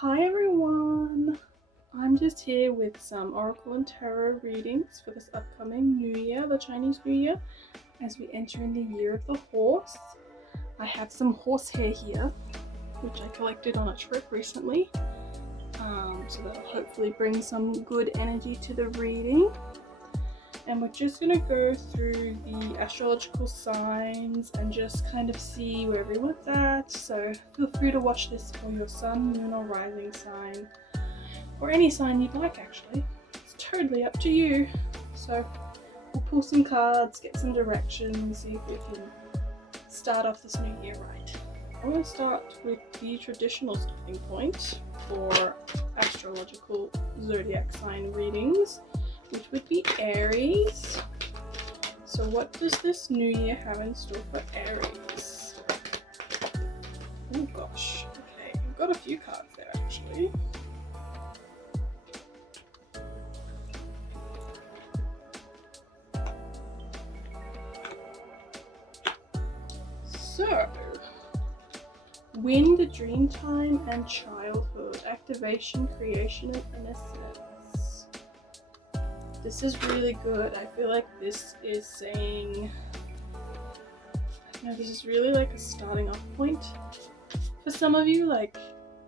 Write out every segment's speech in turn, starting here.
Hi everyone! I'm just here with some Oracle and Tarot readings for this upcoming New Year, the Chinese New Year, as we enter in the Year of the Horse. I have some horsehair here, which I collected on a trip recently, so that'll hopefully bring some good energy to the reading. And we're just going to go through the astrological signs and just kind of see where everyone's at. So feel free to watch this for your sun, moon or rising sign, or any sign you'd like actually. It's totally up to you. So we'll pull some cards, get some direction, see if we can start off this new year right. I'm going to start with the traditional starting point for astrological zodiac sign readings, which would be Aries. So what does this new year have in store for Aries? Oh gosh, okay, we've got a few cards there actually. So, wind, dreamtime and childhood, activation, creation and innocence. This is really good. I feel like this is saying, this is really like a starting off point for some of you. Like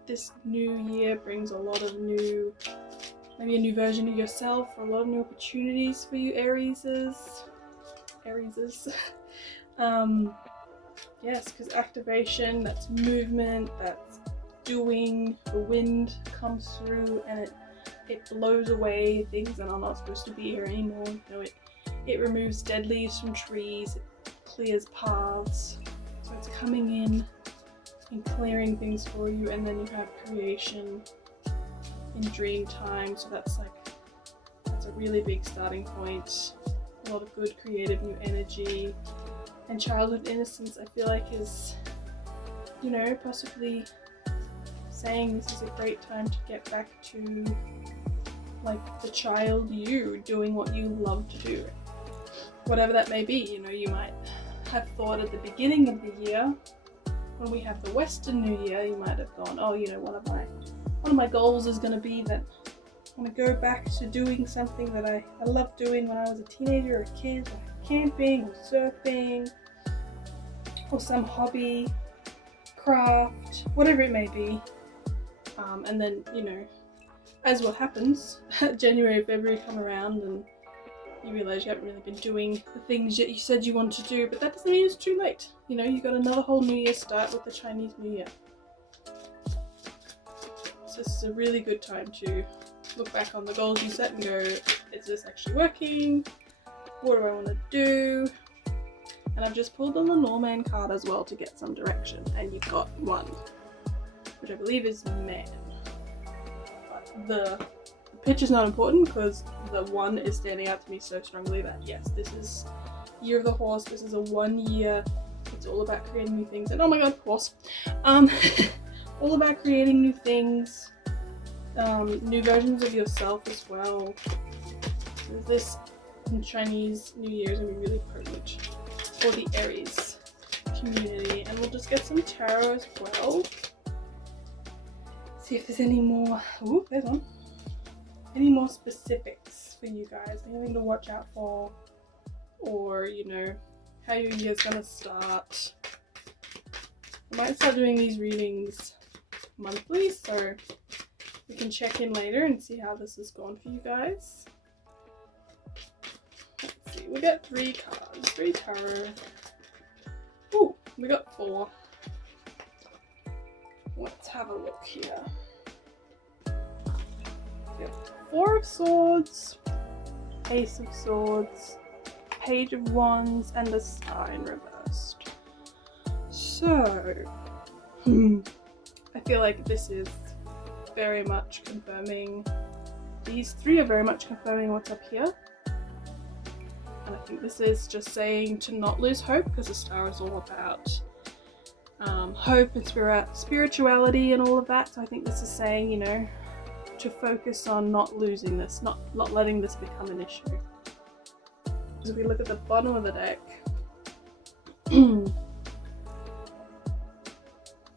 this new year brings a lot of maybe a new version of yourself, or a lot of new opportunities for you Arieses. Yes, because activation, that's movement, that's doing. The wind comes through and it blows away things that are not supposed to be here anymore. It removes dead leaves from trees, it clears paths. So it's coming in and clearing things for you, and then you have creation in dream time. So that's a really big starting point. A lot of good creative new energy. And childhood innocence, I feel like, is, possibly saying this is a great time to get back to like the child you, doing what you love to do, whatever that may be. You might have thought at the beginning of the year, when we have the Western New Year, you might have gone, one of my goals is going to be that I want to go back to doing something that I loved doing when I was a teenager or a kid, like camping or surfing or some hobby, craft, whatever it may be. And then, as what happens, January, February come around and you realise you haven't really been doing the things that you said you wanted to do, but that doesn't mean it's too late. You've got another whole New Year start with the Chinese New Year. So this is a really good time to look back on the goals you set and go, is this actually working? What do I want to do? And I've just pulled the Lenormand card as well to get some direction, and you got one, which I believe is man. But the picture's not important because the one is standing out to me so strongly that yes, this is Year of the Horse. This is a 1 year. It's all about creating new things. And oh my god, horse. All about creating new things, new versions of yourself as well. So this Chinese New Year is going to be really potent for the Aries community. And we'll just get some tarot as well. See if there's any more. Ooh, there's one. Any more specifics for you guys? Anything to watch out for? Or, how your year's going to start. I might start doing these readings monthly, so we can check in later and see how this has gone for you guys. Let's see, we got 3 cards, 3 tarot. Ooh, we got 4. Let's have a look here. We got 4 of Swords, Ace of Swords, Page of Wands, and the Star in reversed. So, I feel like this is very much confirming, these 3 are very much confirming what's up here. And I think this is just saying to not lose hope, because the Star is all about hope and spirituality and all of that. So I think this is saying, to focus on not losing this, not letting this become an issue. Because if we look at the bottom of the deck,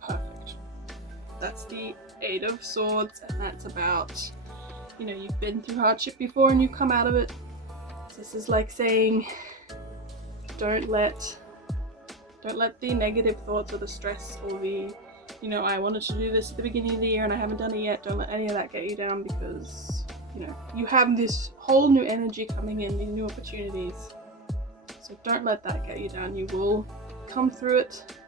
perfect. That's the Eight of Swords, and that's about, you know, you've been through hardship before and you come out of it. So this is like saying, don't let the negative thoughts or the stress or the, you know, I wanted to do this at the beginning of the year and I haven't done it yet, don't let any of that get you down, because, you know, you have this whole new energy coming in, these new opportunities. So don't let that get you down. You will come through it,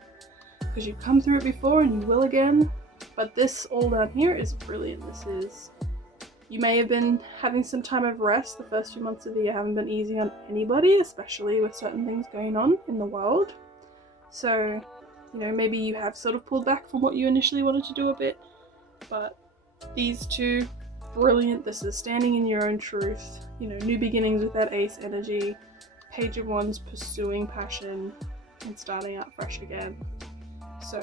because you've come through it before and you will again. But this all down here is brilliant. This is, you may have been having some time of rest. The first few months of the year haven't been easy on anybody, especially with certain things going on in the world. So, you know, maybe you have sort of pulled back from what you initially wanted to do a bit, but these two, brilliant. This is standing in your own truth, you know, new beginnings with that ace energy, Page of Wands, pursuing passion and starting out fresh again. So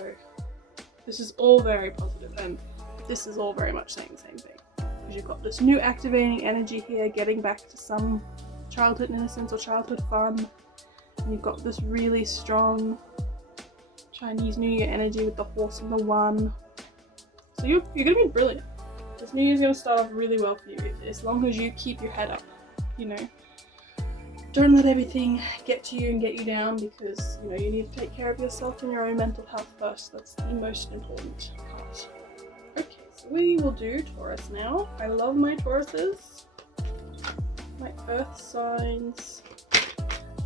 this is all very positive, and this is all very much saying the same thing, because you've got this new activating energy here, getting back to some childhood innocence or childhood fun, and you've got this really strong Chinese New Year energy with the horse and the one. So you're gonna be brilliant. This New Year's gonna start off really well for you, as long as you keep your head up, you know. Don't let everything get to you and get you down, because, you know, you need to take care of yourself and your own mental health first. That's the most important part. Okay, so we will do Taurus now. I love my Tauruses, my earth signs.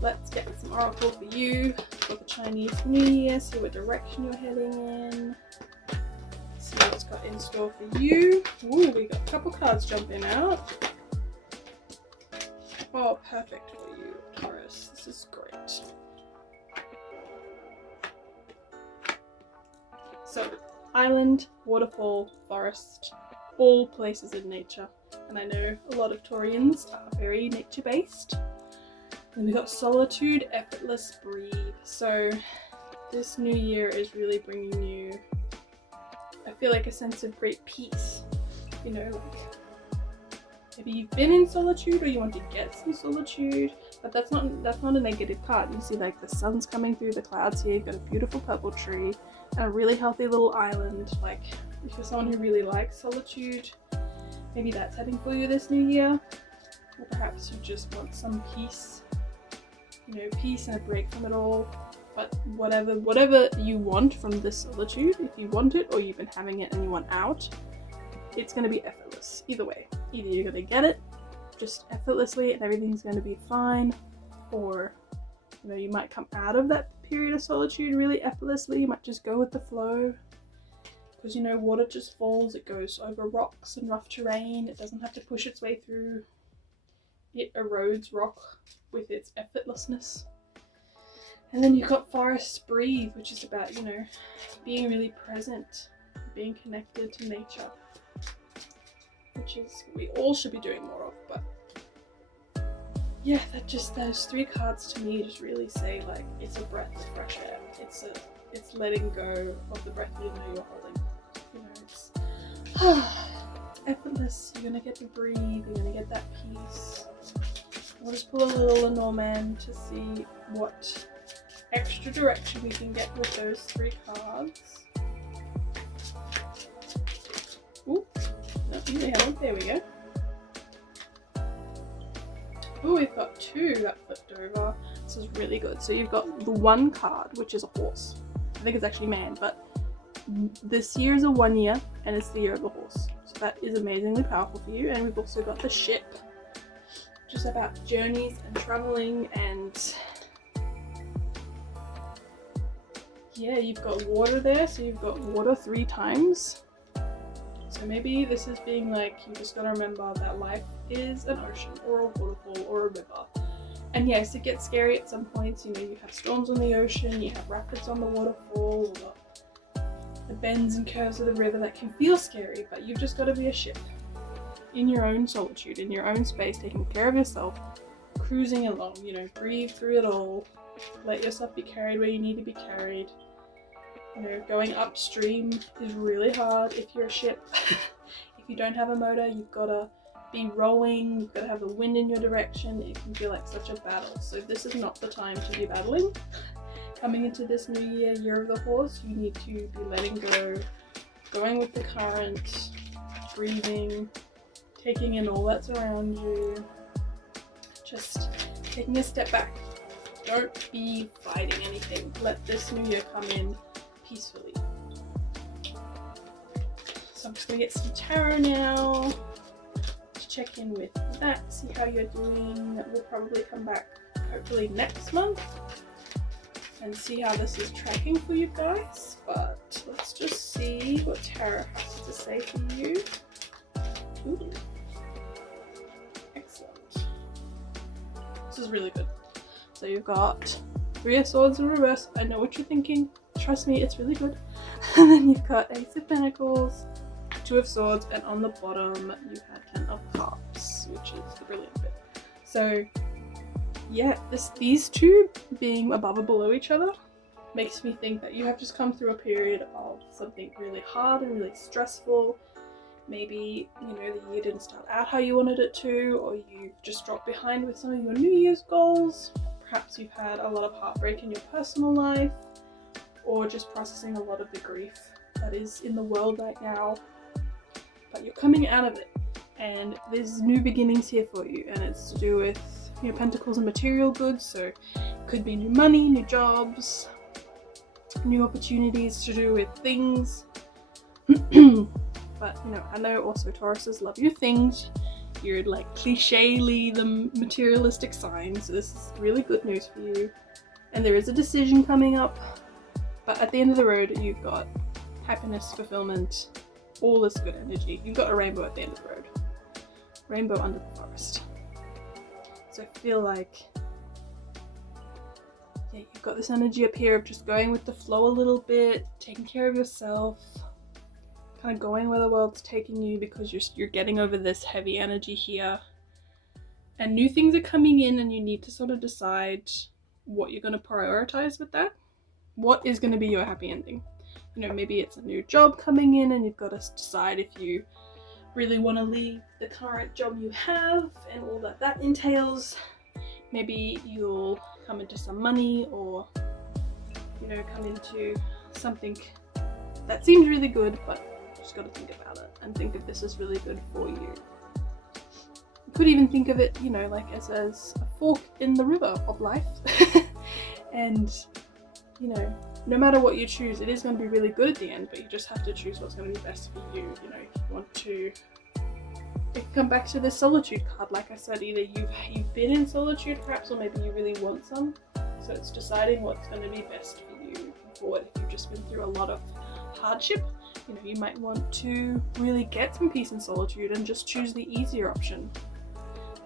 Let's get some oracle for you for the Chinese New Year, see what direction you're heading in, see what's got in store for you. Ooh, we got a couple cards jumping out. Oh, perfect for you, Taurus. This is great. So, island, waterfall, forest, all places in nature. And I know a lot of Taurians are very nature-based. And we've got solitude, effortless, breathe. So, this new year is really bringing you, I feel like, a sense of great peace. You know, like, maybe you've been in solitude or you want to get some solitude, but that's not a negative card. You see, like, the sun's coming through the clouds here. You've got a beautiful purple tree and a really healthy little island. Like, if you're someone who really likes solitude, maybe that's heading for you this new year. Or perhaps you just want some peace, you know, peace and a break from it all. But whatever you want from this solitude, if you want it or you've been having it and you want out, it's going to be effortless either way. Either you're going to get it just effortlessly and everything's going to be fine, or, you know, you might come out of that period of solitude really effortlessly. You might just go with the flow, because, you know, water just falls, it goes over rocks and rough terrain, it doesn't have to push its way through, it erodes rock with its effortlessness. And then you've got forest, breathe, which is about, you know, being really present, being connected to nature, which is what we all should be doing more of. But yeah, those three cards to me just really say, like, it's a breath of fresh air. It's letting go of the breath you know you're holding. You know, it's effortless. You're gonna get to breathe. You're gonna get that peace. We'll just pull a little Lenormand to see what extra direction we can get with those three cards. Ooh. No, they haven't. There we go. Oh, we've got two that flipped over. This is really good. So you've got the one card, which is a horse. I think it's actually man, but this year is a 1 year and it's the year of the horse. So that is amazingly powerful for you. And we've also got the ship, which is about journeys and traveling, and yeah, you've got water there. So you've got water 3 times. So maybe this is being like, you just gotta remember that life is an ocean or a waterfall or a river. And yes, it gets scary at some points. You know, you have storms on the ocean, you have rapids on the waterfall, or the bends and curves of the river that can feel scary, but you've just got to be a ship in your own solitude, in your own space, taking care of yourself, cruising along, you know, breathe through it all, let yourself be carried where you need to be carried. You know, going upstream is really hard if you're a ship. If you don't have a motor, you've got to be rowing, you've got to have the wind in your direction. It can feel like such a battle. So this is not the time to be battling. Coming into this new year, year of the horse, you need to be letting go going with the current, breathing, taking in all that's around you, just taking a step back. Don't be fighting anything. Let this new year come in peacefully. So I'm just going to get some tarot now to check in with that, see how you're doing. We'll probably come back hopefully next month and see how this is tracking for you guys. But let's just see what tarot has to say for you. Ooh. Excellent. This is really good. So you've got 3 of Swords in reverse. I know what you're thinking. Trust me, it's really good. And then you've got Ace of Pentacles, 2 of Swords, and on the bottom you had 10 of Cups, which is the brilliant bit. So yeah, these two being above or below each other makes me think that you have just come through a period of something really hard and really stressful. Maybe, you know, the year didn't start out how you wanted it to, or you've just dropped behind with some of your New Year's goals. Perhaps you've had a lot of heartbreak in your personal life, or just processing a lot of the grief that is in the world right now. But you're coming out of it, and there's new beginnings here for you, and it's to do with your Pentacles and material goods. So it could be new money, new jobs, new opportunities to do with things. But you know, I know also Tauruses love your things. You're like cliché-ly the materialistic sign, so this is really good news for you. And there is a decision coming up, but at the end of the road you've got happiness, fulfillment, all this good energy. You've got a rainbow at the end of the road. Rainbow under the forest. So I feel like, yeah, you've got this energy up here of just going with the flow a little bit, taking care of yourself, kind of going where the world's taking you, because you're getting over this heavy energy here. And new things are coming in, and you need to sort of decide what you're going to prioritize with that. What is going to be your happy ending? You know, maybe it's a new job coming in and you've got to decide if you really want to leave the current job you have and all that entails. Maybe you'll come into some money, or, you know, come into something that seems really good, but you just got to think about it and think if this is really good for you. You could even think of it, you know, like as a fork in the river of life. And, you know, no matter what you choose, it is going to be really good at the end, but you just have to choose what's going to be best for you. You know, if you want to, it can come back to this solitude card. Like I said, either you've been in solitude perhaps, or maybe you really want some. So it's deciding what's going to be best for you moving forward. If you've just been through a lot of hardship, you know, you might want to really get some peace and solitude and just choose the easier option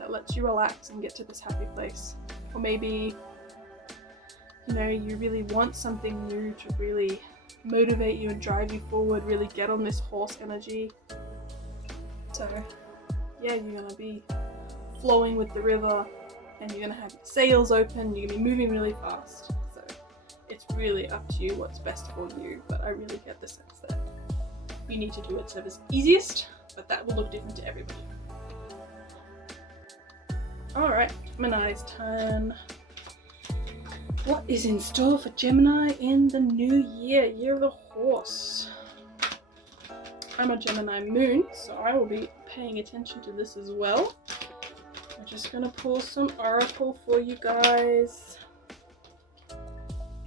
that lets you relax and get to this happy place. Or maybe, you know, you really want something new to really motivate you and drive you forward, really get on this horse energy. So yeah, you're going to be flowing with the river, and you're going to have your sails open, you're going to be moving really fast. So it's really up to you what's best for you, but I really get the sense that you need to do whatever's easiest, but that will look different to everybody. Alright, Gemini's turn. What is in store for Gemini in the new year? Year of the horse. I'm a Gemini moon, so I will be paying attention to this as well. I'm just going to pull some oracle for you guys.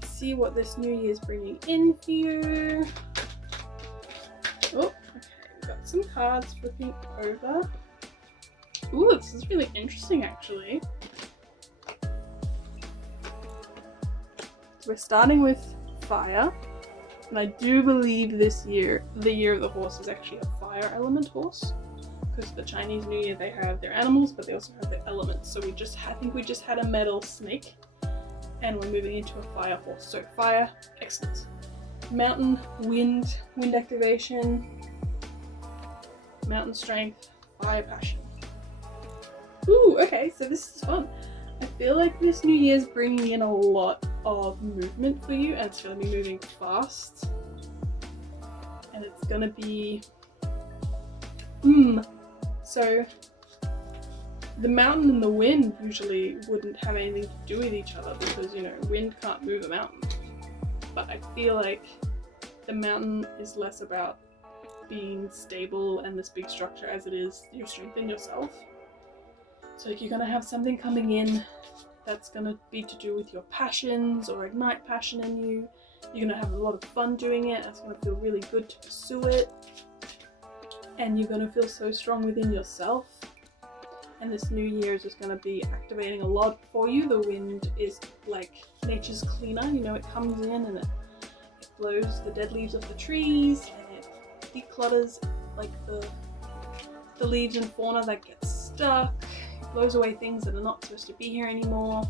See what this new year is bringing in for you. Oh, okay, we've got some cards flipping over. Ooh, this is really interesting actually. We're starting with fire, and I do believe this year, the year of the horse, is actually a fire element horse, because the Chinese New Year, they have their animals, but they also have their elements. So I think we just had a metal snake, and we're moving into a fire horse. So fire, excellent. Mountain, wind activation, mountain strength, fire passion. Ooh, okay, so this is fun. I feel like this new year is bringing in a lot of movement for you, and it's going to be moving fast, and it's going to be so the mountain and the wind usually wouldn't have anything to do with each other, because, you know, wind can't move a mountain, but I feel like the mountain is less about being stable and this big structure as it is your strength in yourself. So like you're going to have something coming in that's going to be to do with your passions or ignite passion in you. You're going to have a lot of fun doing it. It's going to feel really good to pursue it. And you're going to feel so strong within yourself. And this new year is just going to be activating a lot for you. The wind is like nature's cleaner. You know, it comes in and it blows the dead leaves off the trees and it declutters like the leaves and fauna that get stuck. It blows away things that are not supposed to be here anymore.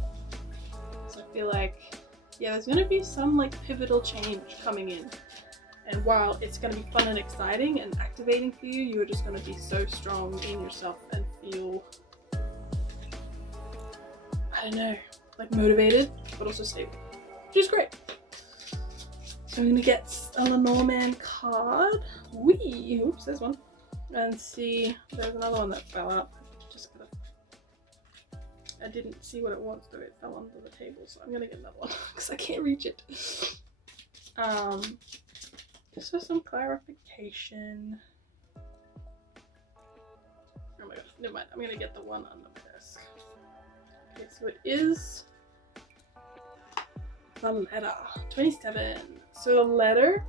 So I feel like, yeah, there's going to be some like pivotal change coming in. And while it's going to be fun and exciting and activating for you, you're just going to be so strong in yourself and feel, I don't know, like motivated, but also stable, which is great. So I'm going to get a Lenormand card. Whee! Oops, there's one. And see, there's another one that fell out. I didn't see what it was, though it fell under the table, so I'm going to get another one because I can't reach it. Just for some clarification. Oh my god, never mind. I'm gonna get the one on the desk. Okay, so it is the letter 27. So the letter,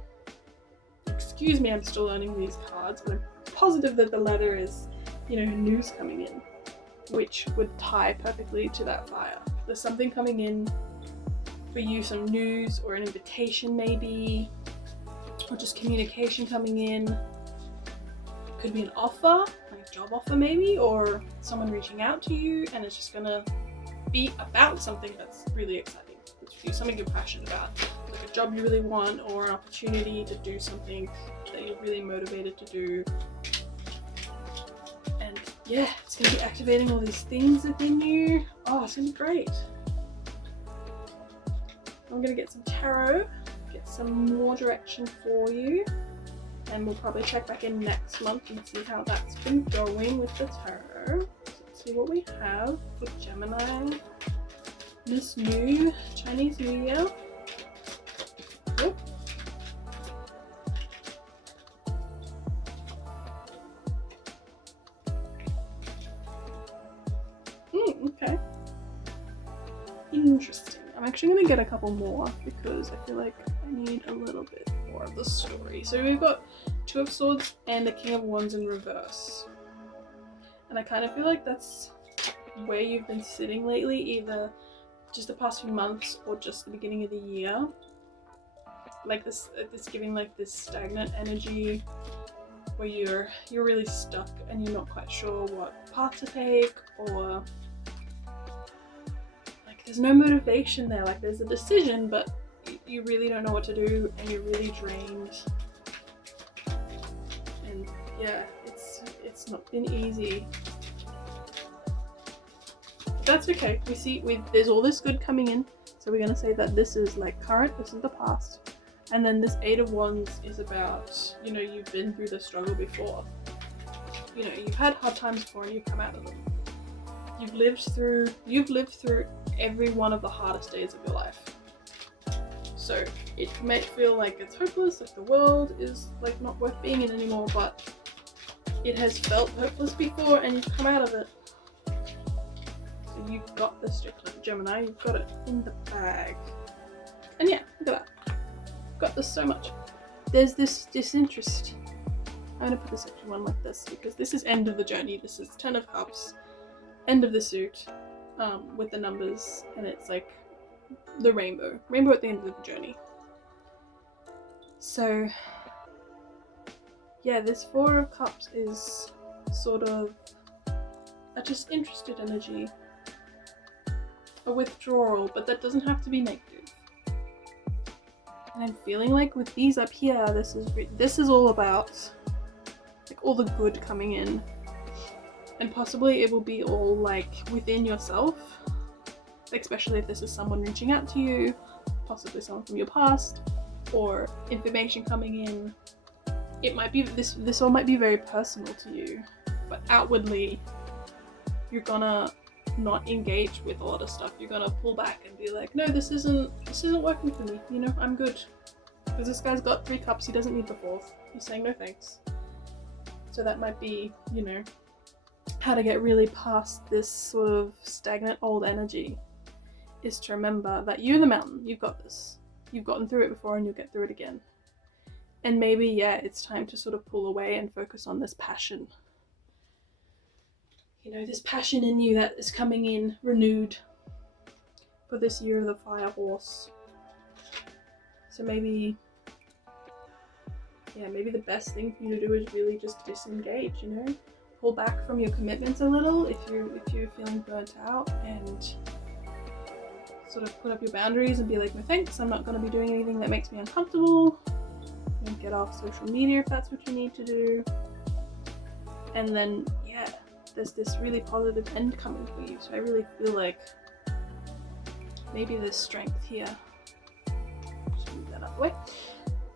excuse me, I'm still learning these cards, but I'm positive that the letter is, you know, news coming in, which would tie perfectly to that fire. There's something coming in for you, some news or an invitation maybe, or just communication coming in. Could be an offer, like a job offer maybe, or someone reaching out to you, and it's just gonna be about something that's really exciting. It's for you, something you're passionate about, like a job you really want, or an opportunity to do something that you're really motivated to do. And yeah, it's gonna be activating all these things within you. Oh, it's gonna be great. I'm gonna get some tarot, get some more direction for you, and we'll probably check back in next month and see how that's been going with the tarot. So let's see what we have for Gemini this new Chinese New Year. Oh. Okay. Interesting. I'm actually going to get a couple more because I feel like I need a little bit more of the story. So we've got Two of Swords and the King of Wands in reverse. And I kind of feel like that's where you've been sitting lately, either just the past few months or just the beginning of the year. Like this giving like this stagnant energy where you're really stuck and you're not quite sure what path to take, or there's no motivation there. Like there's a decision, but you really don't know what to do and you're really drained. And yeah, it's not been easy. But that's okay. We see there's all this good coming in. So we're gonna say that this is like current, this is the past. And then this Eight of Wands is about, you know, you've been through the struggle before. You know, you've had hard times before and you've come out of them. You've lived through every one of the hardest days of your life. So it may feel like it's hopeless, like the world is like not worth being in anymore, but it has felt hopeless before and you've come out of it. So you've got this, Gemini, you've got it in the bag. And yeah, look at that. You've got this so much. There's this disinterest. I'm gonna put the section one like this because this is end of the journey. This is 10 of Cups, end of the suit. With the numbers, and it's like the rainbow at the end of the journey. So yeah, this Four of Cups is sort of a just interested energy, a withdrawal, but that doesn't have to be negative. And I'm feeling like with these up here, this is all about like all the good coming in. And possibly it will be all like within yourself, especially if this is someone reaching out to you, possibly someone from your past, or information coming in. It might be, this all might be very personal to you, but outwardly you're gonna not engage with a lot of stuff. You're gonna pull back and be like, no, this isn't working for me, you know, I'm good. Because this guy's got 3 cups, he doesn't need the 4th. He's saying no thanks. So that might be, you know, how to get really past this sort of stagnant old energy is to remember that you're the mountain. You've got this. You've gotten through it before and you'll get through it again. And maybe, yeah, it's time to sort of pull away and focus on this passion. You know, this passion in you that is coming in renewed for this year of the fire horse. So maybe, yeah, maybe the best thing for you to do is really just disengage, you know? Pull back from your commitments a little if you're feeling burnt out, and sort of put up your boundaries and be like, no thanks, I'm not going to be doing anything that makes me uncomfortable. And get off social media if that's what you need to do. And then, yeah, there's this really positive end coming for you. So I really feel like maybe there's strength here. Just move that out of the way.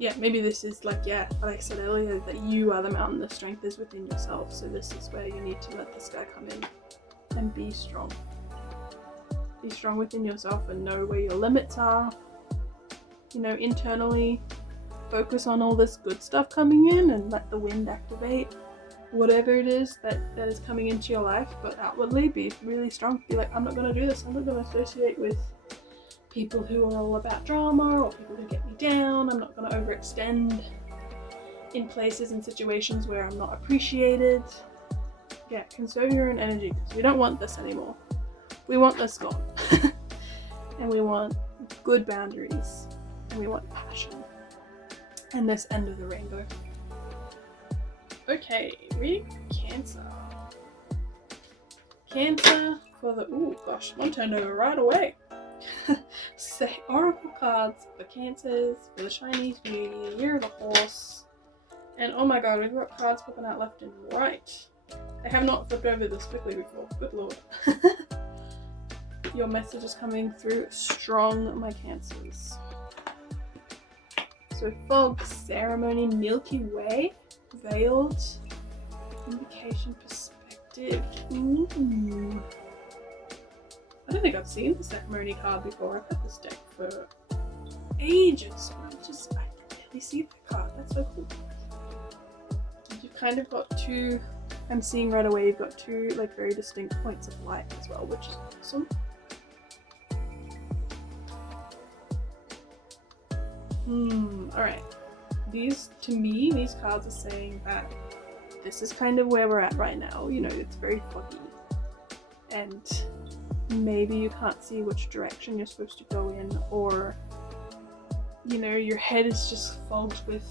Yeah, maybe this is like, yeah, like I said earlier, that you are the mountain, the strength is within yourself. So this is where you need to let this guy come in and be strong. Be strong within yourself and know where your limits are. You know, internally, focus on all this good stuff coming in and let the wind activate whatever it is that is coming into your life. But outwardly, be really strong. Be like, I'm not going to do this. I'm not going to associate with people who are all about drama or people who get me down. I'm not going to overextend in places and situations where I'm not appreciated. Yeah, conserve your own energy because we don't want this anymore. We want this gone. And we want good boundaries. And we want passion. And this end of the rainbow. Okay, read Cancer. Cancer for the, ooh gosh, one turned over right away. Say oracle cards for Cancers for the Chinese New Year, Year of the Horse. And oh my god, we've got cards popping out left and right. I have not flipped over this quickly before, good lord. Your message is coming through strong, my Cancers. So fog, ceremony, Milky Way, veiled, indication, perspective. Ooh. I don't think I've seen the ceremony card before. I've had this deck for ages. I barely see that card. That's so cool. You've kind of got two, I'm seeing right away, you've got two like very distinct points of light as well, which is awesome. Alright. These, to me, these cards are saying that this is kind of where we're at right now. You know, it's very foggy. And maybe you can't see which direction you're supposed to go in, or, you know, your head is just fogged with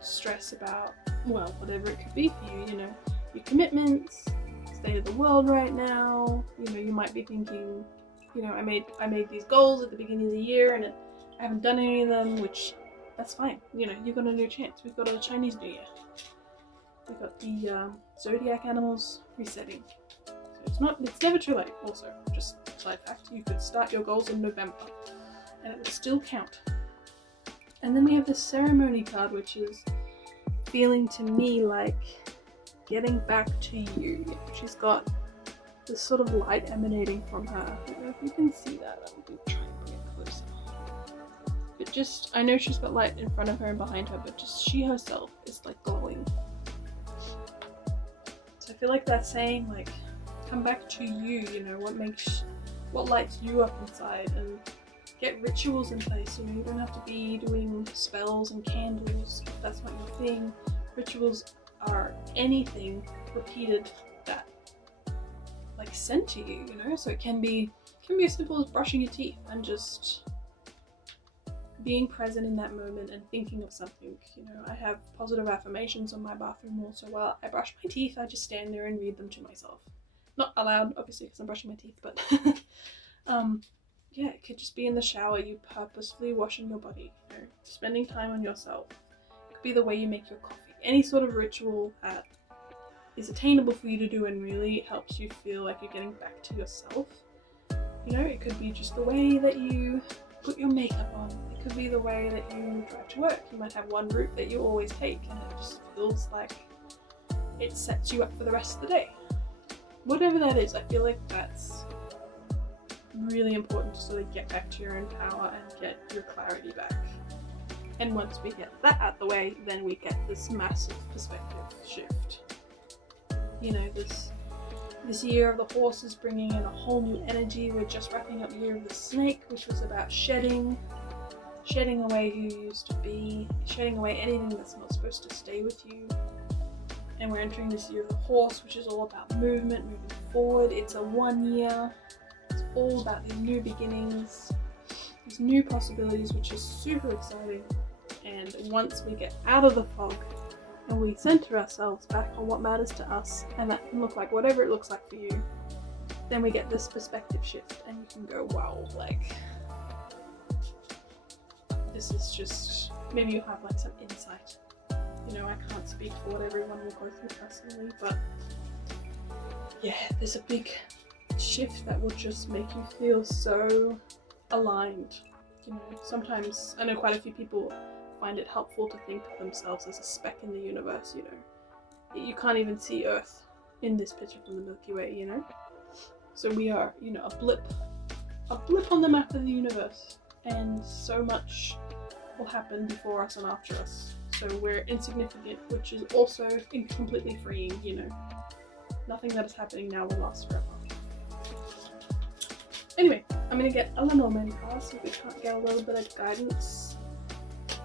stress about, well, whatever it could be for you, you know, your commitments, state of the world right now. You know, you might be thinking, you know, I made these goals at the beginning of the year and I haven't done any of them, which, that's fine. You know, you've got a new chance. We've got a Chinese New Year. We've got the zodiac animals resetting. So it's never too late. Also, just side fact, you could start your goals in November and it would still count. And then we have this ceremony card, which is feeling to me like getting back to you. She's got this sort of light emanating from her. I don't know if you can see that. I'm going to try and bring it closer. But just, I know she's got light in front of her and behind her, but just she herself is like glowing. So I feel like that's saying like, come back to you, you know, what lights you up inside, and get rituals in place. You know, you don't have to be doing spells and candles if that's not your thing. Rituals are anything repeated that like center you, you know, so it can be as simple as brushing your teeth and just being present in that moment and thinking of something. You know, I have positive affirmations on my bathroom wall, so while I brush my teeth, I just stand there and read them to myself. Not aloud, obviously, because I'm brushing my teeth, but yeah, it could just be in the shower, you purposefully washing your body, you know, spending time on yourself. It could be the way you make your coffee. Any sort of ritual that is attainable for you to do and really helps you feel like you're getting back to yourself. You know, it could be just the way that you put your makeup on. It could be the way that you drive to work. You might have one route that you always take and it just feels like it sets you up for the rest of the day. Whatever that is, I feel like that's really important to sort of get back to your own power and get your clarity back. And once we get that out the way, then we get this massive perspective shift. you know, this year of the horse is bringing in a whole new energy. We're just wrapping up the year of the snake, which was about shedding away who you used to be, shedding away anything that's not supposed to stay with you. And we're entering this year of the horse, which is all about movement, moving forward. It's a 1 year. It's all about these new beginnings, these new possibilities, which is super exciting. And once we get out of the fog and we center ourselves back on what matters to us, and that can look like whatever it looks like for you, then we get this perspective shift and you can go, wow, like, this is just, maybe you have like some insight. You know, I can't speak for what everyone will go through personally, but yeah, there's a big shift that will just make you feel so aligned. You know, sometimes I know quite a few people find it helpful to think of themselves as a speck in the universe, you know. You can't even see Earth in this picture from the Milky Way, you know. So we are, you know, a blip on the map of the universe, and so much will happen before us and after us. So we're insignificant, which is also completely freeing, you know. Nothing that is happening now will last forever. Anyway, I'm gonna get a Lenormand card, so we can't get a little bit of guidance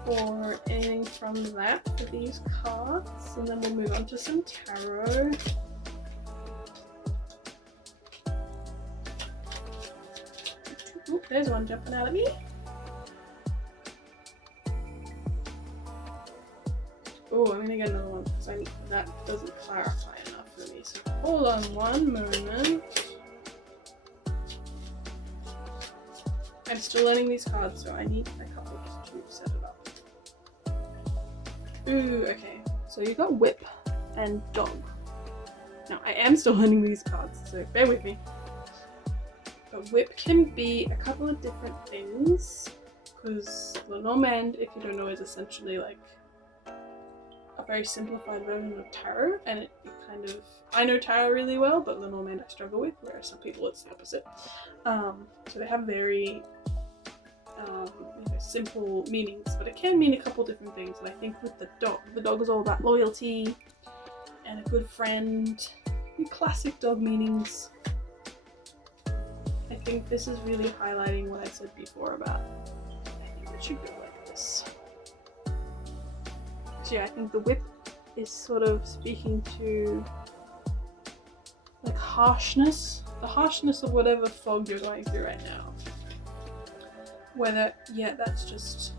or anything from that for these cards, and then we'll move on to some tarot. Ooh, there's one jumping out at me. Oh, I'm gonna get another one because that doesn't clarify enough for me. So hold on one moment. I'm still learning these cards, so I need a couple just to set it up. Ooh, okay. So you got whip and dog. Now I am still learning these cards, so bear with me. But whip can be a couple of different things, because Lenormand, if you don't know, is essentially like a very simplified version of tarot, and it kind of, I know tarot really well, but Lenormand I struggle with, whereas some people it's the opposite. So they have very you know, simple meanings, but it can mean a couple different things. And I think with the dog is all about loyalty and a good friend, the classic dog meanings. I think this is really highlighting what I said before about, I think it should go like this. So yeah, I think the whip is sort of speaking to like harshness, the harshness of whatever fog you're going through right now. Whether, yeah, that's just,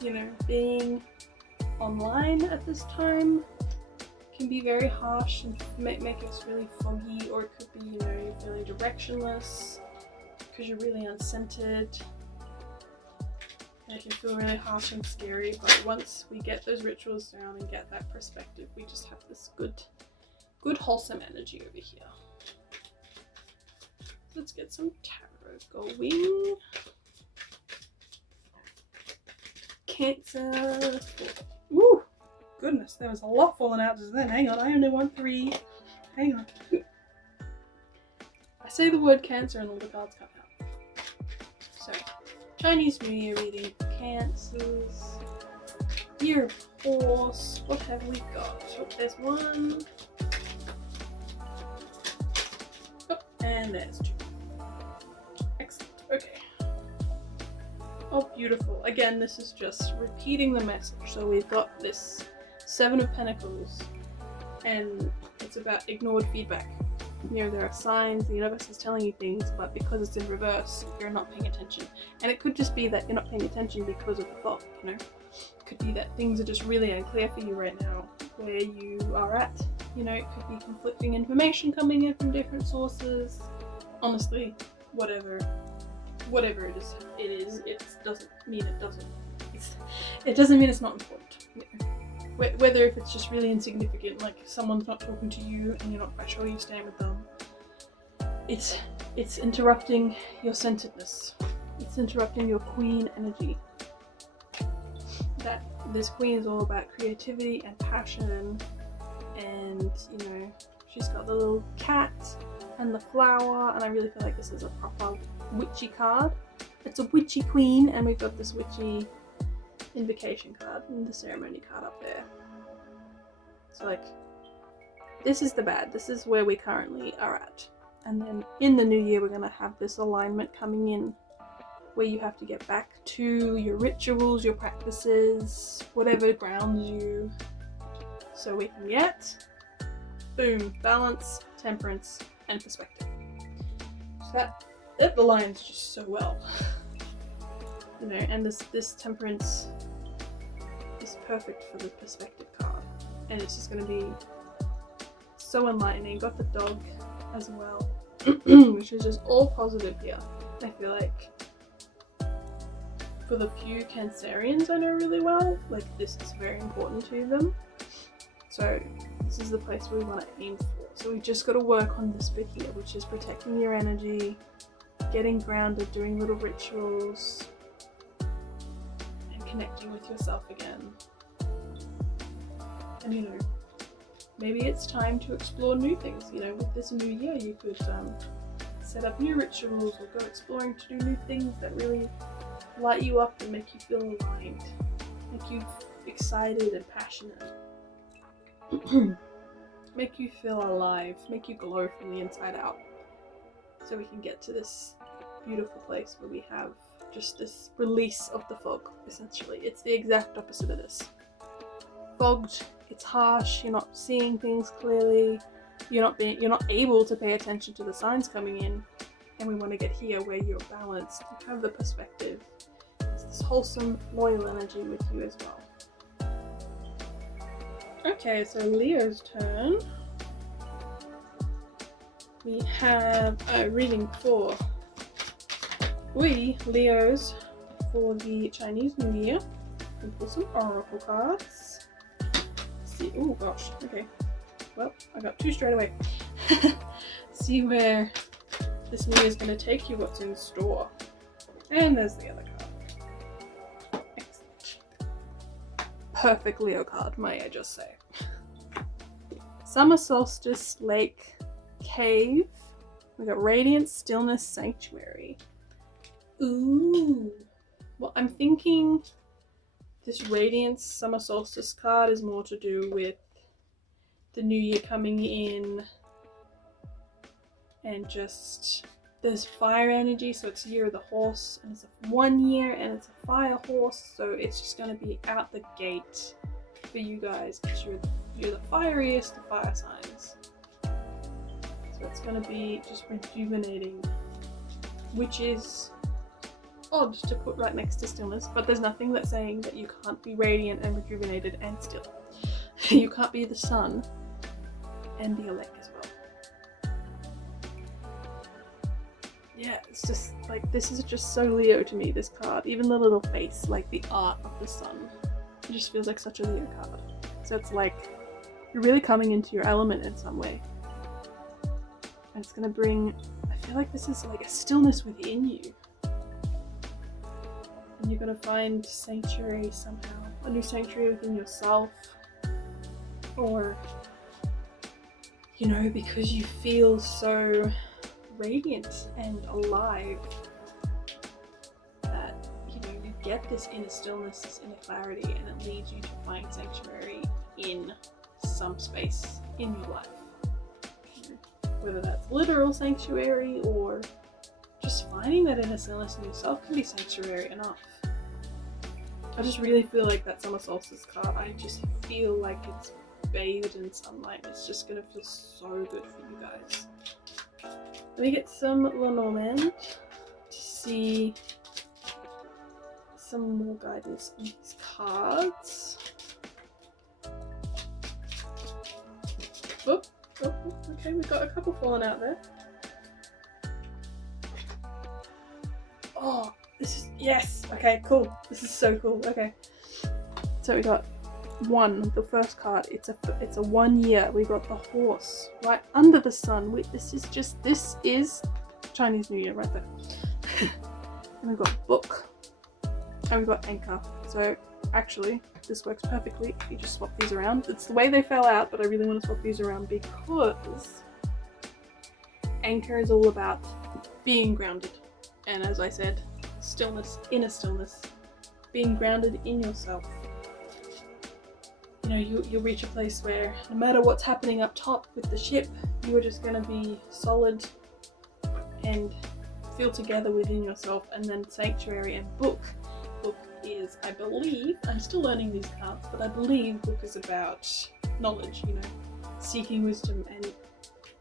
you know, being online at this time can be very harsh and make us really foggy, or it could be, you know, you're feeling directionless because you're really uncentered. And it can feel really harsh and scary, but once we get those rituals down and get that perspective, we just have this good wholesome energy over here. Let's get some tarot going. Cancer. Ooh, goodness, there was a lot falling out just then. Hang on, I only want 3. Hang on. I say the word Cancer and all the cards come out. So, Chinese New Year reading for Cancers. Year of Horse. What have we got? Oh, there's one. Oh, and there's 2. Excellent. Okay. Oh, beautiful. Again, this is just repeating the message. So we've got this 7 of Pentacles, and it's about ignored feedback. You know, there are signs, the universe is telling you things, but because it's in reverse, you're not paying attention. And it could just be that you're not paying attention because of the thought, you know. It could be that things are just really unclear for you right now, where you are at. You know, it could be conflicting information coming in from different sources. Honestly, whatever it is, it doesn't mean it doesn't. It doesn't mean it's not important. You know? Whether if it's just really insignificant, like someone's not talking to you and you're not quite sure you stand with them, it's interrupting your centeredness. It's interrupting your queen energy. That this queen is all about creativity and passion, and you know, she's got the little cat and the flower, and I really feel like this is a proper witchy card. It's a witchy queen, and we've got this witchy invocation card and the ceremony card up there. So like, this is the bad. This is where we currently are at. And then in the new year, we're going to have this alignment coming in where you have to get back to your rituals, your practices, whatever grounds you, so we can get, boom, balance, temperance, and perspective. So that aligns just so well. You know, and this temperance is perfect for the perspective card. And it's just going to be so enlightening. Got the dog as well, which is just all positive here. I feel like for the few Cancerians I know really well, like this is very important to them. So this is the place we want to aim for. So we just got to work on this bit here, which is protecting your energy, getting grounded, doing little rituals, and connecting with yourself again. And you know, maybe it's time to explore new things. You know, with this new year, you could set up new rituals or go exploring to do new things that really light you up and make you feel aligned, make you excited and passionate, make you feel alive, make you glow from the inside out, so we can get to this beautiful place where we have just this release of the fog. Essentially, it's the exact opposite of this. Fogged, it's harsh, you're not seeing things clearly, you're not able to pay attention to the signs coming in, and we want to get here where you're balanced, you have the perspective. It's this wholesome, loyal energy with you as well. Okay, so Leo's turn. We have a reading for Leos for the Chinese New Year. We'll pull some oracle cards. See, oh gosh, okay. Well, I got two straight away. See where this New Year is going to take you, what's in store. And there's the other card. Excellent. Perfect Leo card, may I just say. Summer Solstice, Lake, Cave. We got Radiance, Stillness, Sanctuary. Ooh. Well, I'm thinking this Radiance Summer Solstice card is more to do with the new year coming in, and just there's fire energy, so it's year of the horse, and it's a 1 year, and it's a fire horse, so it's just going to be out the gate for you guys because you're the fieriest of fire signs. So it's going to be just rejuvenating, which is odd to put right next to stillness, but there's nothing that's saying that you can't be radiant and rejuvenated and still. You can't be the sun and be a lake as well. Yeah, it's just like, this is just so Leo to me, this card. Even the little face, like the art of the sun, it just feels like such a Leo card. So it's like you're really coming into your element in some way, and it's gonna bring, I feel like this is like a stillness within you, and you're gonna find sanctuary somehow, a new sanctuary within yourself, or you know, because you feel so radiant and alive that, you know, you get this inner stillness, this inner clarity, and it leads you to find sanctuary in some space in your life. You know, whether that's literal sanctuary or just finding that inner stillness in yourself can be sanctuary enough. I just really feel like that summer solstice card, I just feel like it's bathed in sunlight. It's just gonna feel so good for you guys. Let me get some Lenormand to see some more guidance on these cards. Oh, okay, we've got a couple falling out there. Oh, this is, yes, okay, cool. This is so cool, okay. So we got one, the first card, it's a 1 year. We got the horse right under the sun. This is Chinese New Year right there. And we've got book, and we've got anchor. So actually, this works perfectly if you just swap these around. It's the way they fell out, but I really want to swap these around because anchor is all about being grounded. And as I said, stillness, inner stillness, being grounded in yourself. you know, you'll reach a place where no matter what's happening up top with the ship, you are just going to be solid and feel together within yourself. And then Sanctuary and Book is, I believe, I'm still learning these cards, but I believe Book is about knowledge, you know, seeking wisdom, and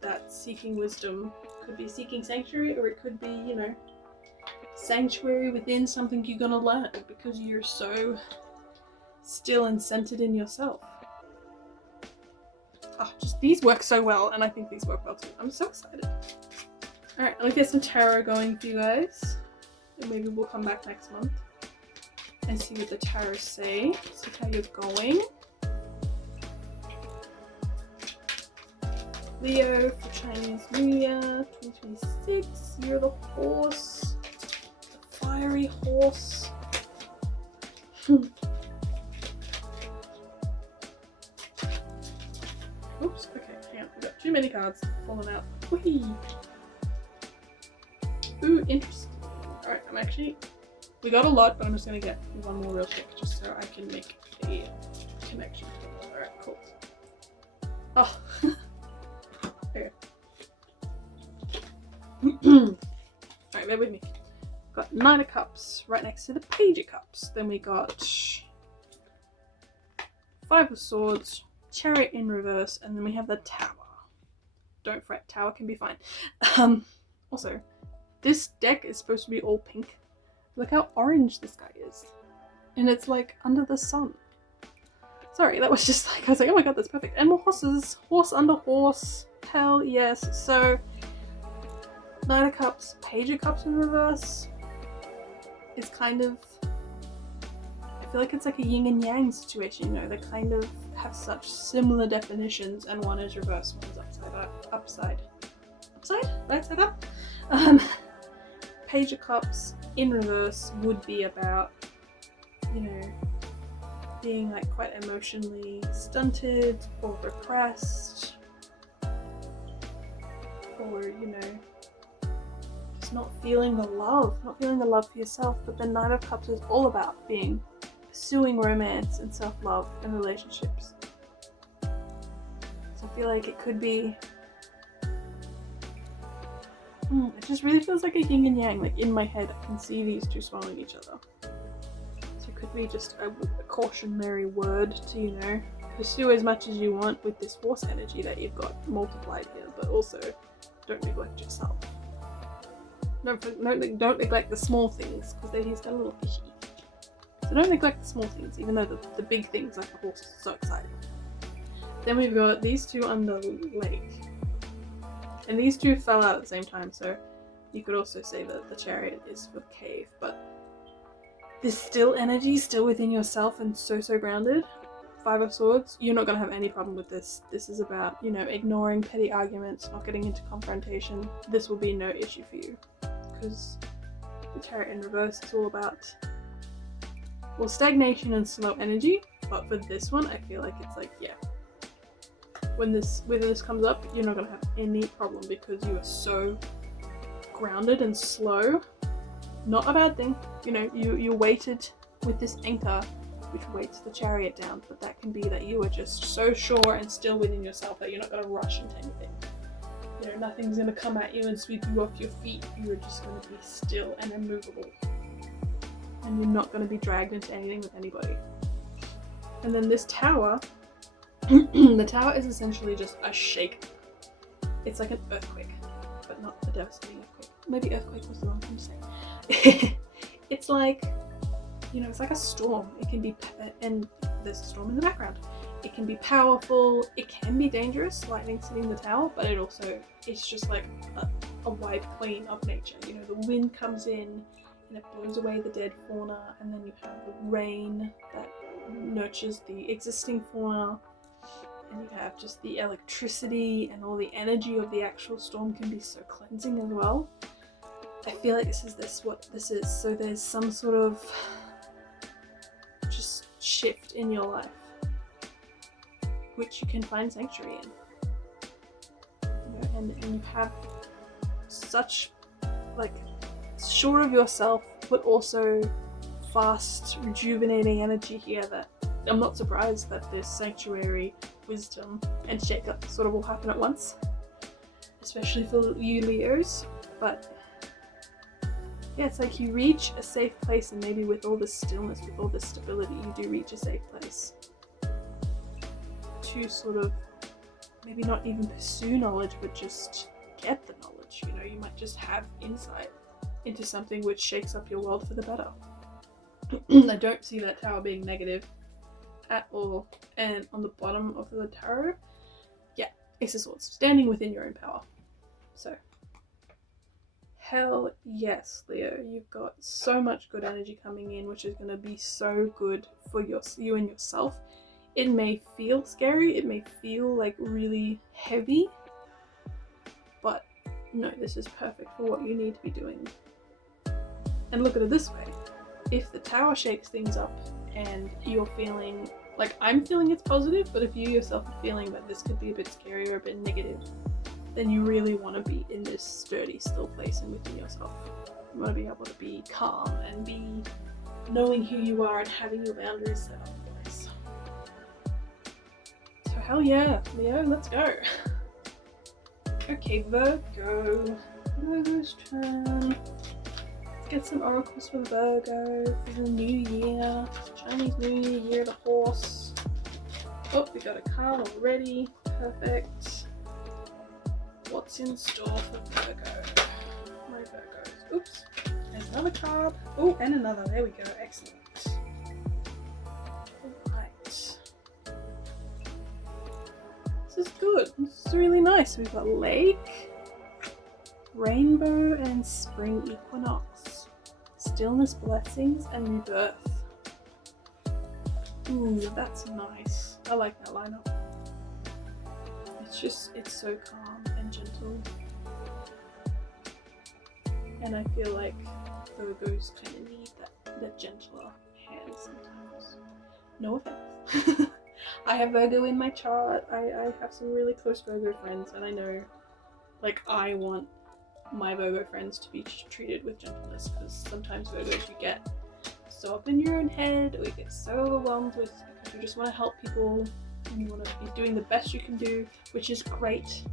that seeking wisdom could be seeking sanctuary, or it could be, you know, sanctuary within something you're gonna learn because you're so still and centered in yourself. Oh, just these work so well, and I think these work well too. I'm so excited. Alright, let me get some tarot going for you guys, and maybe we'll come back next month and see what the tarot say, see how you're going. Leo for Chinese New Year 2026, Year of the Horse, the fiery horse. Oops, okay, hang on, we've got too many cards falling out. Whee! Ooh, interesting. Alright, we got a lot, but I'm just gonna get one more real quick just so I can make a connection. Alright, cool. Oh. Okay. Alright, bear with me. Got Nine of Cups right next to the Page of Cups. Then we got Five of Swords, Chariot in reverse, and then we have the Tower. Don't fret, Tower can be fine. Also, this deck is supposed to be all pink. Look how orange this guy is. And it's like under the sun. Sorry, that was just like, I was like, oh my god, that's perfect. And more horses. Horse under horse. Hell yes. So, Nine of Cups, Page of Cups in reverse is kind of, I feel like it's like a yin and yang situation, you know, they kind of have such similar definitions, and one is reverse, one is upside right side up. Page of Cups in reverse would be about, you know, being like quite emotionally stunted or repressed, or, you know, just not feeling the love for yourself. But the Nine of Cups is all about pursuing romance and self-love and relationships. So I feel like it could be, it just really feels like a yin and yang. Like in my head I can see these two swallowing each other. So it could be just a cautionary word to, you know, pursue as much as you want with this horse energy that you've got multiplied here, but also don't neglect yourself. Don't neglect the small things, because he's got a little fishy. So don't neglect the small things, even though the big things like the horse is so exciting. Then we've got these two under lake. And these two fell out at the same time, so you could also say that the Chariot is for cave, but this still energy, still within yourself and so grounded. Five of Swords, you're not going to have any problem with this. This is about, you know, ignoring petty arguments, not getting into confrontation. This will be no issue for you, because the Chariot in reverse is all about, well, stagnation and slow energy, but for this one, I feel like it's like, yeah, when this comes up, you're not going to have any problem because you are so grounded and slow. Not a bad thing, you know, you're weighted with this anchor which weights the Chariot down, but that can be that you are just so sure and still within yourself that you're not going to rush into anything. You know, nothing's going to come at you and sweep you off your feet. You're just going to be still and immovable, and you're not going to be dragged into anything with anybody. And then this Tower, the Tower is essentially just a shake. It's like an earthquake, but not a devastating earthquake. Maybe earthquake was the wrong thing to say. It's like, you know, it's like a storm. It can be, and there's a storm in the background. It can be powerful, it can be dangerous, lightning hitting the tower, but it also, it's just like a wide plane of nature. You know, the wind comes in and it blows away the dead fauna, and then you have the rain that nurtures the existing fauna, and you have just the electricity, and all the energy of the actual storm can be so cleansing as well. I feel like what this is. So there's some sort of just shift in your life which you can find sanctuary in. You know, and you have such, like, sure of yourself, but also fast, rejuvenating energy here that I'm not surprised that this sanctuary, wisdom, and shake-up sort of all happen at once, especially for you Leos. But yeah, it's like you reach a safe place, and maybe with all this stillness, with all this stability, you do reach a safe place to sort of maybe not even pursue knowledge, but just get the knowledge. You know, you might just have insight into something which shakes up your world for the better. I don't see that tower being negative at all. And on the bottom of the tarot, yeah, Ace of Swords, standing within your own power. So hell yes, Leo, you've got so much good energy coming in, which is going to be so good for you and yourself. It may feel scary, it may feel like really heavy, but no, this is perfect for what you need to be doing. And look at it this way, if the tower shakes things up and you're feeling, like I'm feeling it's positive, but if you yourself are feeling that this could be a bit scary or a bit negative, then you really want to be in this sturdy, still place and within yourself. You want to be able to be calm and be knowing who you are and having your boundaries set up in place. So hell yeah, Leo, let's go. Okay, Virgo. Virgo's turn. Let's get some oracles for Virgo for the new year. Chinese New Year, year of the horse. Oh, we got a card already. Perfect. What's in store for Virgo? My Virgos. Oops. There's another card. Oh, and another. There we go. Excellent. Alright. This is good. This is really nice. We've got lake, rainbow, and spring equinox. Stillness, blessings, and rebirth. Ooh, that's nice. I like that lineup. It's so calm and gentle. And I feel like Virgos kind of need that gentler hand sometimes. No offense. I have Virgo in my chart. I have some really close Virgo friends, and I know, like, I want my Virgo friends to be treated with gentleness, because sometimes Virgos, you get so up in your own head, or you get so overwhelmed with, because you just want to help people and you want to be doing the best you can do, which is great.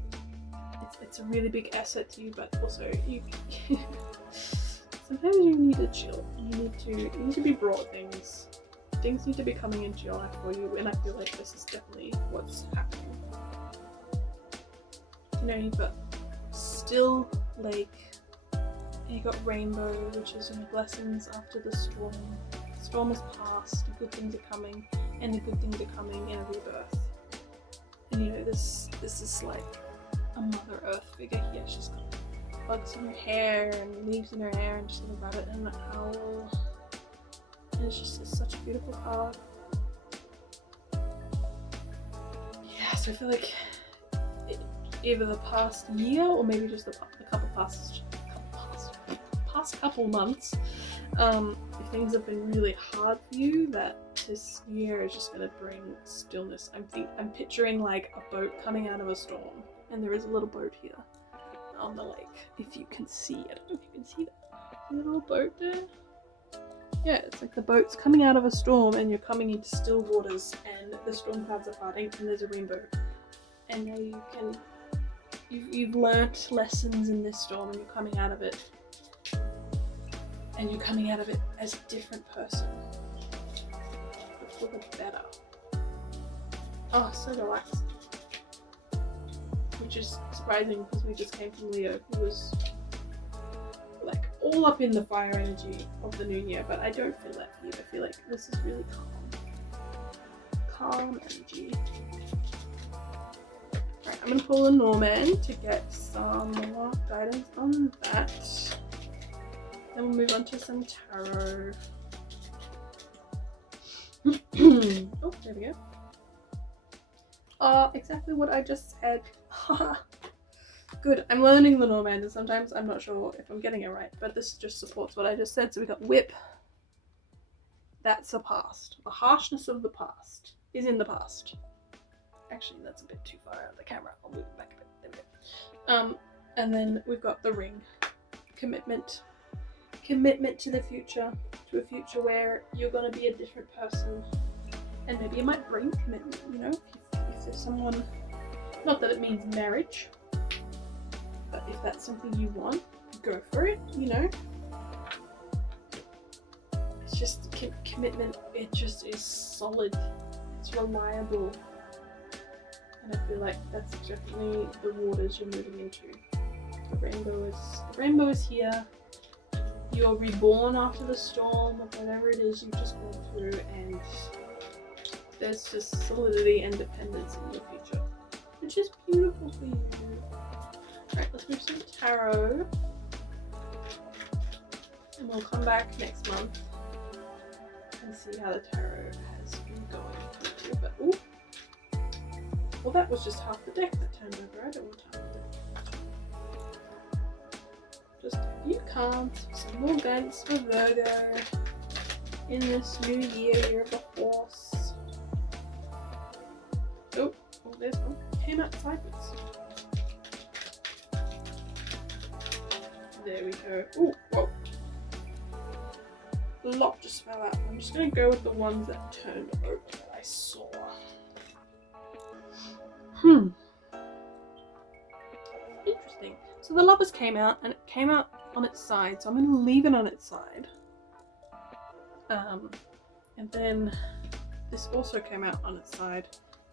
It's a really big asset to you, but also you sometimes you need to chill. You need to be brought things. Things need to be coming into your life for you, and I feel like this is definitely what's happening. You know, you've got still lake, and you've got rainbow, which is, you know, blessings after the storm. The storm is past, the good things are coming, and the good things are coming in a rebirth. And you know, this is like a Mother Earth figure here. She's got bugs in her hair and leaves in her hair and just a rabbit and an owl. And it's just such a beautiful card. Yeah, so I feel like either the past year or maybe just the past couple months, if things have been really hard for you, that this year is just going to bring stillness. I'm picturing like a boat coming out of a storm, and there is a little boat here on the lake. If you can see, I don't know if you can see that. A little boat there. Yeah, it's like the boat's coming out of a storm and you're coming into still waters, and the storm clouds are parting and there's a rainbow. And now you've learnt lessons in this storm, and you're coming out of it. And you're coming out of it as a different person. For the better. Oh, so relaxed. Which is surprising because we just came from Leo, who was like all up in the fire energy of the new year, but I don't feel that here. I feel like this is really calm energy. Right, I'm gonna pull a Lenormand to get some more guidance on that. Then we'll move on to some tarot. Oh, there we go. Exactly what I just said. Good. I'm learning Lenormand, and sometimes I'm not sure if I'm getting it right, but this just supports what I just said. So we got whip. That's the past. The harshness of the past is in the past. Actually, that's a bit too far out of the camera. I'll move it back a bit. There we go. And then we've got the ring. Commitment. Commitment to the future. To a future where you're going to be a different person. And maybe it might bring commitment, you know, if there's someone, not that it means marriage, but if that's something you want, go for it, you know. It's just commitment, it just is solid, it's reliable. And I feel like that's definitely the waters you're moving into. The rainbow is here. You're reborn after the storm of whatever it is you've just gone through, and there's just solidity and dependence in your future, which is beautiful for you. Alright, let's move some tarot, and we'll come back next month and see how the tarot has been going for you. But ooh, well, that was just half the deck that turned over. I don't want half the deck. Just a few cards, some more guidance for Virgo in this new year of the horse. Oh, there's one. Came out sideways. There we go. Oh, whoa. A lot just fell out. I'm just going to go with the ones that turned over that I saw. Interesting. So the Lovers came out, and it came out on its side, so I'm going to leave it on its side. And then this also came out on its side.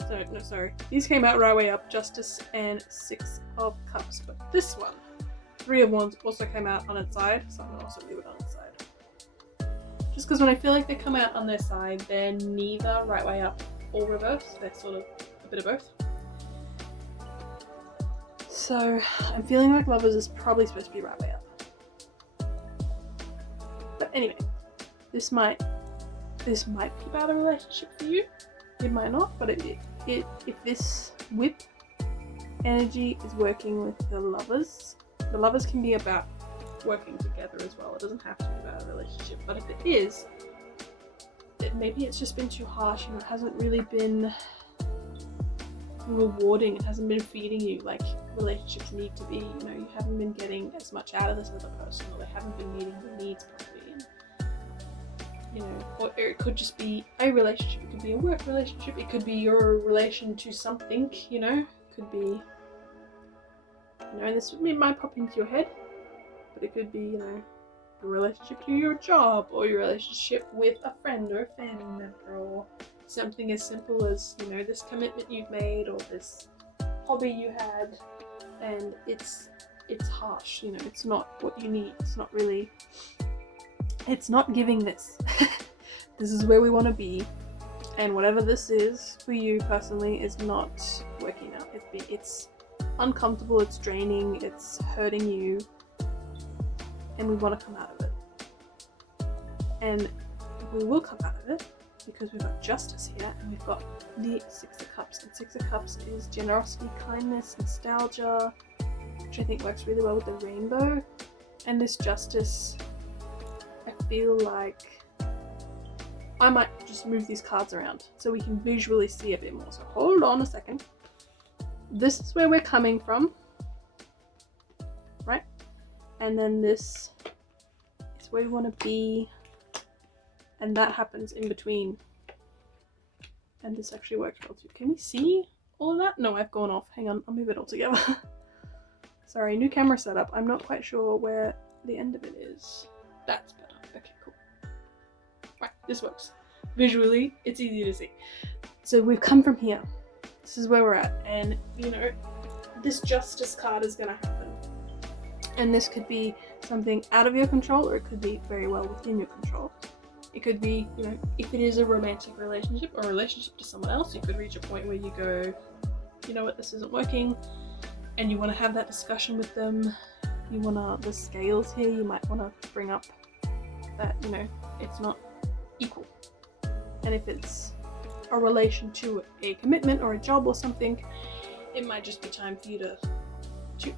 So, no, sorry. These came out right way up, Justice and Six of Cups. But this one, Three of Wands, also came out on its side, so I'm going to also leave it on its side. Just because when I feel like they come out on their side, they're neither right way up or reverse. They're sort of a bit of both. So I'm feeling like Lovers is probably supposed to be right way up. But anyway, this might be about a relationship for you. It might not, but if this whip energy is working with the Lovers can be about working together as well. It doesn't have to be about a relationship, but if it is, maybe it's just been too harsh and it hasn't really been rewarding. It hasn't been feeding you like relationships need to be. You know, you haven't been getting as much out of this other person, or they haven't been meeting your needs properly. And, you know, or it could just be a relationship. It could be a work relationship. It could be your relation to something. You know, it could be, you know, and this might pop into your head, but it could be, you know, your relationship to your job, or your relationship with a friend or a family member, or something as simple as, you know, this commitment you've made, or this hobby you had, and it's harsh, you know, it's not what you need, it's not giving this. This is where we want to be, and whatever this is for you personally is not working out. It's uncomfortable, it's draining, it's hurting you, and we want to come out of it. And we will come out of it because we've got Justice here, and we've got the Six of Cups. And Six of Cups is generosity, kindness, nostalgia, which I think works really well with the rainbow. And this Justice, I feel like I might just move these cards around so we can visually see a bit more. So hold on a second. This is where we're coming from, right? And then this is where we want to be, and that happens in between. And this actually works well too. Can we see all of that? No, I've gone off. Hang on, I'll move it all together. Sorry, new camera setup. I'm not quite sure where the end of it is. That's better. Okay, cool. Right, this works. Visually, it's easy to see. So we've come from here. This is where we're at, and you know, this Justice card is going to happen. And this could be something out of your control, or it could be very well within your control. It could be, you know, if it is a romantic relationship or a relationship to someone else, you could reach a point where you go, you know what, this isn't working, and you want to have that discussion with them. You want to, the scales here, you might want to bring up that, you know, it's not equal. And if it's a relation to a commitment or a job or something, it might just be time for you to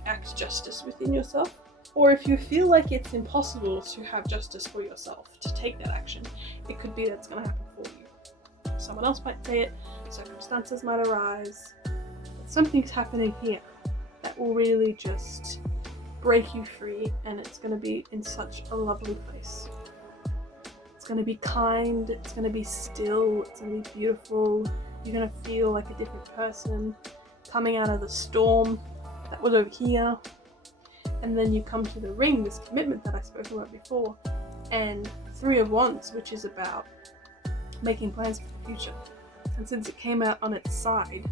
act justice within yourself. Or if you feel like it's impossible to have justice for yourself, to take that action, it could be that's going to happen for you. Someone else might say it, circumstances might arise, but something's happening here that will really just break you free, and it's going to be in such a lovely place. It's going to be kind, it's going to be still, it's going to be beautiful. You're going to feel like a different person coming out of the storm that was over here. And then you come to the ring, this commitment that I spoke about before, and Three of Wands, which is about making plans for the future. And since it came out on its side,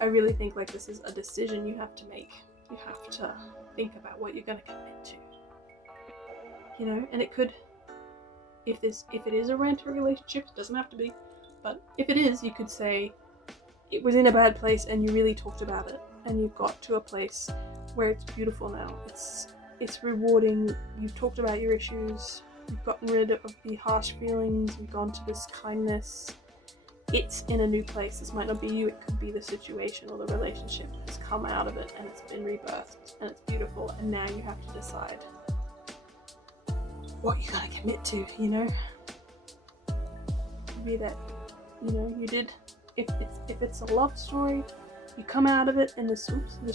I really think like this is a decision you have to make. You have to think about what you're going to commit to. You know, and it could, if it is a romantic relationship, it doesn't have to be, but if it is, you could say it was in a bad place and you really talked about it and you got to a place where it's beautiful now. It's rewarding. You've talked about your issues. You've gotten rid of the harsh feelings. You've gone to this kindness. It's in a new place. This might not be you. It could be the situation or the relationship has come out of it and it's been rebirthed and it's beautiful. And now you have to decide what you're gonna commit to. You know, be that. You know, you did. If it's a love story, you come out of it in this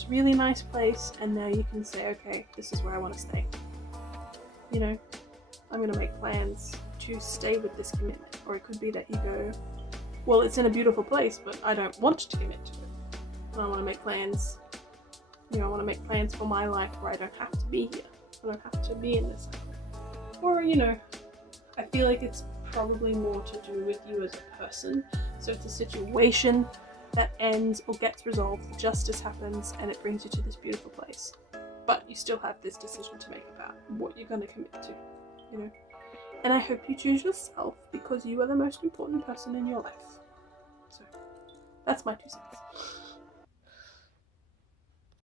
really nice place, and now you can say, okay, this is where I want to stay. You know, I'm going to make plans to stay with this commitment. Or it could be that you go, well, it's in a beautiful place, but I don't want to commit to it. And I want to make plans, you know, I want to make plans for my life where I don't have to be here. I don't have to be in this cycle. Or, you know, I feel like it's probably more to do with you as a person. So it's a situation that ends or gets resolved, justice happens, and it brings you to this beautiful place. But you still have this decision to make about what you're going to commit to, you know. And I hope you choose yourself because you are the most important person in your life. So that's my 2 cents.